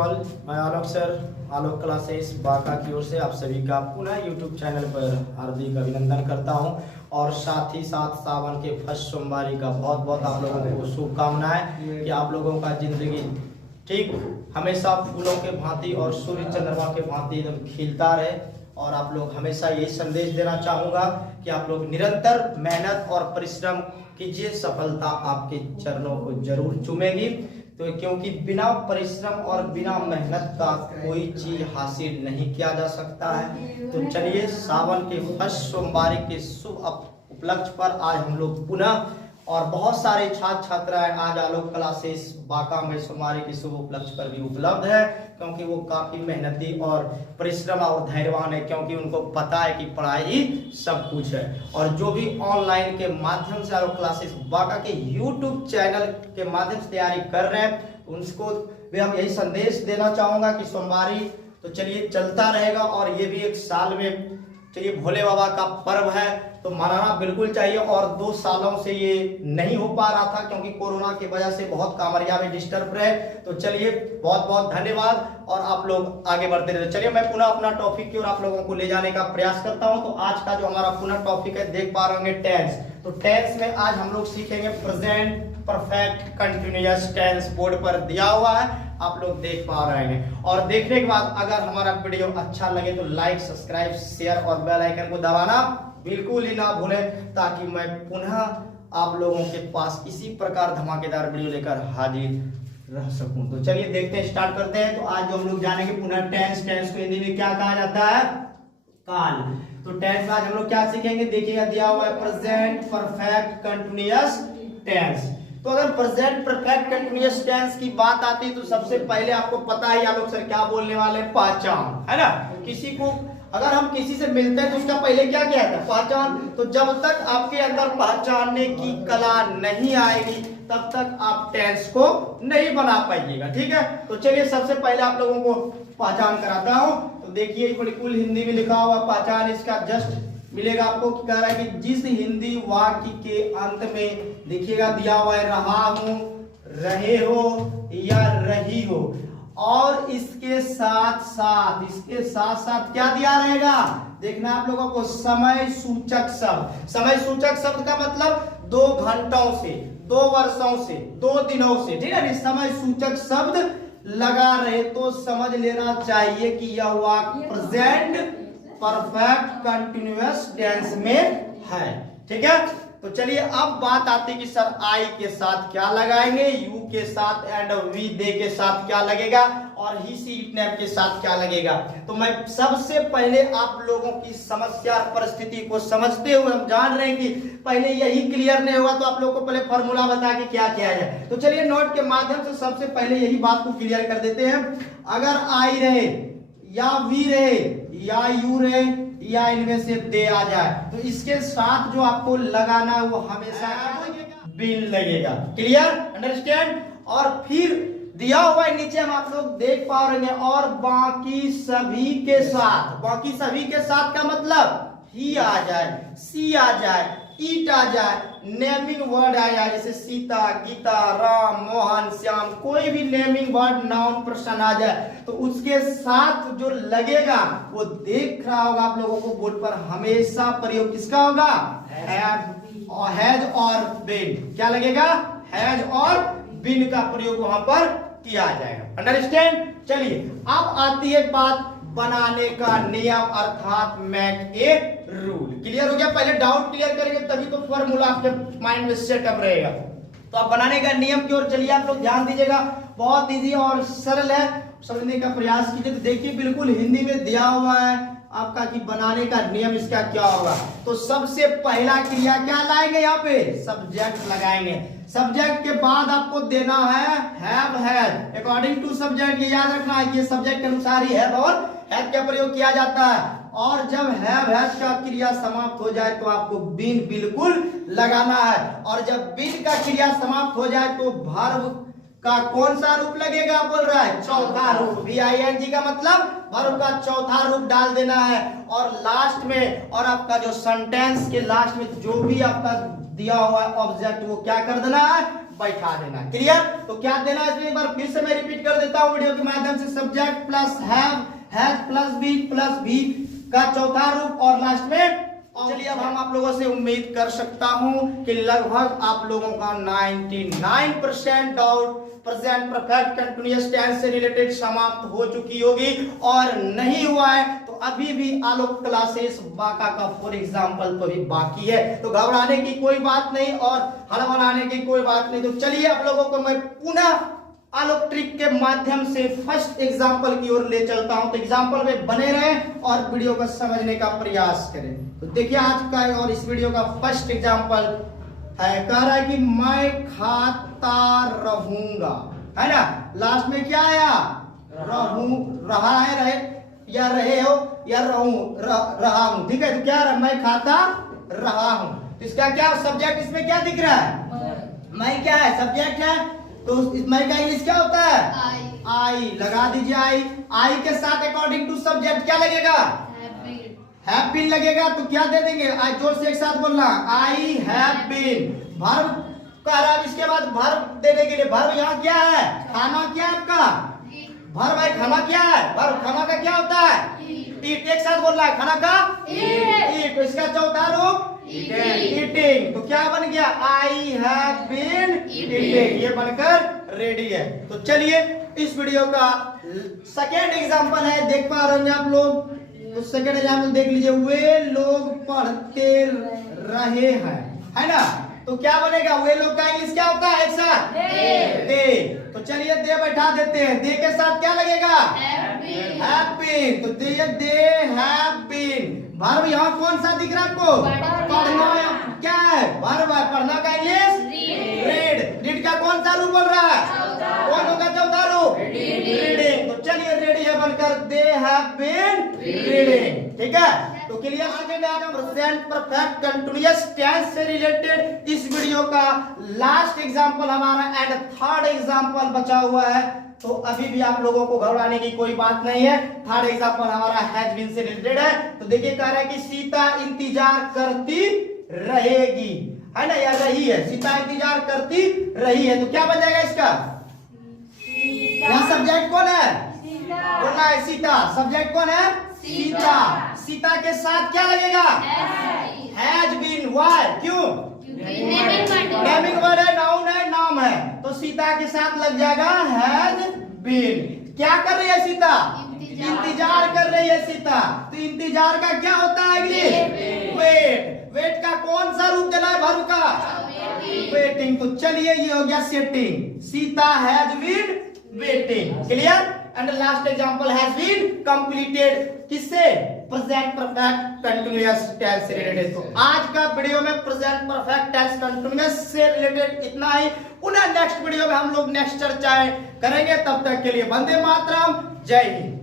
All, मैं आलोक sir, आलोक classes Banka की ओर से आप सभी का पुनः यूट्यूब चैनल पर हार्दिक अभिनंदन करता हूं और साथ ही साथ सावन के फर्स्ट सोमवारी का बहुत बहुत आप लोगों को शुभकामनाएं कि आप लोगों का जिंदगी ठीक हमेशा फूलों के भांति और सूर्य चंद्रमा के भांति एकदम खिलता रहे। और आप लोग हमेशा यही संदेश देना चाहूँगा कि आप लोग निरंतर मेहनत और परिश्रम कीजिए, सफलता आपके चरणों को जरूर चूमेगी। तो क्योंकि बिना परिश्रम और बिना मेहनत का कोई चीज हासिल नहीं किया जा सकता है। तो चलिए सावन के फर्स्ट सोमवारी के शुभ उपलक्ष्य पर आज हम लोग पुनः और बहुत सारे छात्र छात्राएं आज आलोक क्लासेस बांका में सोमवारी के शुभ उपलक्ष्य पर भी उपलब्ध है, क्योंकि वो काफी मेहनती और परिश्रम और धैर्यवान है, क्योंकि उनको पता है कि पढ़ाई ही सब कुछ है। और जो भी ऑनलाइन के माध्यम से आलोक क्लासेस बांका के यूट्यूब चैनल के माध्यम से तैयारी कर रहे हैं, उनको भी हम यही संदेश देना चाहूंगा कि सोमवारी तो चलिए चलता रहेगा और ये भी एक साल में चलिए भोले बाबा का पर्व है तो मनाना बिल्कुल चाहिए। और 2 सालों से ये नहीं हो पा रहा था क्योंकि कोरोना की वजह से बहुत कांवरिया में डिस्टर्ब रहे। तो चलिए बहुत बहुत धन्यवाद और आप लोग आगे बढ़ते रहे। चलिए मैं पुनः अपना टॉपिक की ओर आप लोगों को ले जाने का प्रयास करता हूं। तो आज का जो हमारा पुनः टॉपिक है, देख पा रहे होंगे टेंस। तो टेंस में आज हम लोग सीखेंगे present perfect continuous tense, board पर दिया हुआ है, आप लोग देख पा रहे हैं। और देखने के बाद अगर हमारा वीडियो अच्छा लगे तो लाइक, सब्सक्राइब, शेयर और बेल आइकन को दबाना बिल्कुल ही ना भूलें, ताकि मैं पुनः आप लोगों के पास इसी प्रकार धमाकेदार वीडियो लेकर हाजिर रह सकूं। तो चलिए देखते हैं, स्टार्ट करते हैं। तो आज जो हम लोग जानेंगे पुनः टेंस। टेंस को हिंदी में क्या कहा जाता है? काल। तो टेंस आज हम लोग क्या सीखेंगे, देखिएगा दिया हुआ है प्रेजेंट परफेक्ट कंटिन्यूअस टेंस। तो अगर प्रेजेंट परफेक्ट कंटिन्यूअस टेंस की बात आती है तो सबसे पहले आपको पता है आलोक सर क्या बोलने वाले हैं? पहचान, है ना। किसी को अगर हम किसी से मिलते हैं तो उसका पहले क्या किया था? पहचान। तो जब तक आपके अंदर पहचानने की कला नहीं आएगी तब तक आप टेंस को नहीं बना पाइएगा, ठीक है। तो चलिए सबसे पहले आप लोगों को पहचान कराता हूं। तो देखिए बिल्कुल हिंदी में लिखा हुआ पहचान, इसका जस्ट मिलेगा आपको। कह रहा है कि जिस हिंदी वाक्य के अंत में देखिएगा दिया हुआ है रहा हूं, रहे हो या रही हो, और इसके साथ साथ क्या दिया रहेगा? देखना आप लोगों को समय सूचक शब्द। समय सूचक शब्द का मतलब 2 घंटों से, 2 वर्षों से, 2 दिनों से, ठीक है। समय सूचक शब्द लगा रहे तो समझ लेना चाहिए कि यह वाक्य प्रेजेंट परफेक्ट कंटिन्यूअस टेंस में है, ठीक है। तो चलिए अब बात आती है कि सर आई के साथ क्या लगाएंगे, यू के साथ एंड वी दे के साथ क्या लगेगा, और ही सी इट नेम के साथ क्या लगेगा। तो मैं सबसे पहले आप लोगों की समस्या परिस्थिति को समझते हुए हम जान रहे हैं कि पहले यही क्लियर नहीं हुआ तो आप लोगों को पहले फॉर्मूला बता के क्या किया जाए। तो चलिए नोट के माध्यम से सबसे पहले यही बात को क्लियर कर देते हैं। अगर आई रहे या वी रहे या यू रहे या इनमें से दे आ जाए तो इसके साथ जो आपको लगाना है वो हमेशा बिन लगेगा। Clear, understand. और फिर दिया हुआ है नीचे हम आप लोग देख पा रहे हैं, और बाकी सभी के साथ। बाकी सभी के साथ का मतलब ही आ जाए, सी आ जाए, ईट आ जाए, नेमिंग वर्ड आ जाए, जैसे सीता, गीता, राम, मोहन, श्याम, कोई भी नेमिंग वर्ड नाउन पर्सन आ जाए तो उसके साथ जो लगेगा वो देख रहा होगा आप लोगों को बोर्ड पर, हमेशा प्रयोग किसका होगा? हैज और बीन। क्या लगेगा? हैज और बीन का प्रयोग वहां पर किया जाएगा। अंडरस्टैंड। चलिए अब आती है बात बनाने का नियम, अर्थात मेक ए रूल। क्लियर हो गया? पहले डाउट क्लियर करेंगे तभी तो फॉर्मूला आपके माइंड में सेटअप रहेगा। तो अब बनाने का नियम की ओर चलिए आप लोग ध्यान दीजिएगा, बहुत इजी और सरल है, समझने का प्रयास कीजिए। तो देखिए बिल्कुल हिंदी में दिया हुआ है आपका कि बनाने का नियम इसका क्या होगा। तो सबसे पहला क्रिया क्या लाएंगे? यहाँ पे सब्जेक्ट लगाएंगे। सब्जेक्ट के बाद आपको देना है have has. According to subject, ये याद रखना है कि ये सब्जेक्ट के अनुसार ही हैव और हैज का प्रयोग किया जाता है। और जब हैव हैज का क्रिया समाप्त हो जाए तो आपको बीन बिल्कुल लगाना है। और जब बीन का क्रिया समाप्त हो जाए तो वर्ब का कौन सा रूप लगेगा? बोल रहा है चौथा रूप। VING का मतलब वर्ब का चौथा रूप डाल देना है। और लास्ट में, और आपका जो सेंटेंस के लास्ट में जो भी आपका दिया हुआ ऑब्जेक्ट वो क्या कर देना है? बैठा देना। क्लियर? तो क्या देना है इसमें, एक बार फिर से मैं रिपीट कर देता हूं वीडियो के माध्यम से। सब्जेक्ट प्लस हैज प्लस भी का चौथा रूप और लास्ट में। चलिए अब हम आप लोगों से उम्मीद कर सकता हूं कि लगभग आप लोगों का 99% doubt present perfect continuous tense से रिलेटेड समाप्त हो चुकी होगी, और नहीं हुआ है तो अभी भी आलोक क्लासेस बाका का फॉर एग्जांपल तो भी बाकी है। तो घबराने की कोई बात नहीं और हड़बड़ाने की कोई बात नहीं। तो चलिए आप लोगों को मैं पुनः आलोक ट्रिक के माध्यम से फर्स्ट एग्जांपल की ओर ले चलता हूं। तो एग्जांपल में बने रहें और वीडियो को समझने का प्रयास करें। तो देखिए आज का और इस वीडियो का फर्स्ट एग्जांपल है, कह रहा है कि मैं खाता रहूंगा, है ना। लास्ट में क्या आया, रहूं, रहा है, रहे या रहे हो या रहा हूं, ठीक है। तो क्या रहा, मैं खाता रहा हूं। तो इसका क्या सब्जेक्ट इसमें क्या दिख रहा है, मैं क्या है, सब्जेक्ट है। तो मैं का इंग्लिश क्या होता है, आई। लगा दीजिए आई के साथ अकॉर्डिंग टू सब्जेक्ट क्या लगेगा, हैव बीन लगेगा। तो क्या दे देंगे, आज जोर से एक साथ बोलना, आई हैव बीन। वर्ब कह रहा है, इसके बाद वर्ब देने के लिए, वर्ब यहाँ क्या है, खाना क्या है आपका, वर्ब है खाना क्या है, वर्ब खाना का क्या होता है, ईट। एक साथ बोल रहा है खाना का ईट। तो इसका चौथा रूप ईटिंग। तो क्या बन गया, आई हैव बीन ईटिंग, ये बनकर रेडी है। तो चलिए इस वीडियो का सेकेंड एग्जांपल है, देख पा रहे हैं आप लोग। तो सेकेंड एग्जांपल देख लीजिए, वे लोग पढ़ते रहे हैं, है ना। तो क्या बनेगा, वे लोग का इंग्लिश क्या होता है, एक साथ दे। तो चलिए दे बैठा देते हैं, दे के साथ क्या लगेगा, हैव बीन। तो दे हैव बीन। वर्ब यहाँ कौन सा दिख रहा है आपको, पढ़ना क्या है, वर्ब है, पढ़ना का इंग्लिश रीड। रीड का कौन सा रूप बोल रहा है, कौन होगा चौथा रूप, रीडिंग। तो चलिए रेडी है बनकर, दे हैव बीन रीडिंग, ठीक है। तो clear, present perfect continuous tense से रिलेटेड इस वीडियो का लास्ट एग्जांपल हमारा एंड थर्ड एग्जांपल बचा हुआ है। तो अभी भी आप लोगों को घबराने की कोई बात नहीं है। थर्ड एग्जांपल हमारा हैज बीन से रिलेटेड है। तो देखिए कह रहा है कि सीता इंतजार करती रहेगी, है ना, या रही है, सीता इंतजार करती रही है। तो क्या बन जाएगा इसका, यहाँ सब्जेक्ट कौन है, बोलना है सीता, सब्जेक्ट कौन है, सीता। सीता के साथ क्या लगेगा, हैज बीन। व्हाई, क्यों, नेमिंग वर्ड है, नाउन है, नाम है। तो सीता के साथ लग जाएगा हैज बीन। क्या कर रही है सीता, इंतजार कर रही है सीता। तो इंतजार का क्या होता है, वेट। वेट का कौन सा रूप देना है, वर्ब का वेटिंग। तो चलिए ये हो गया setting, Sita has been waiting. Clear. And last example has been completed, किससे, प्रेजेंट परफेक्ट कंटीन्यूअस टेंस से रिलेटेड। तो आज का वीडियो में प्रेजेंट परफेक्ट टेंस कंटीन्यूअस से रिलेटेड इतना ही। पुनः नेक्स्ट वीडियो में हम लोग नेक्स्ट चर्चाएं करेंगे। तब तक के लिए वंदे मातरम, जय हिंद।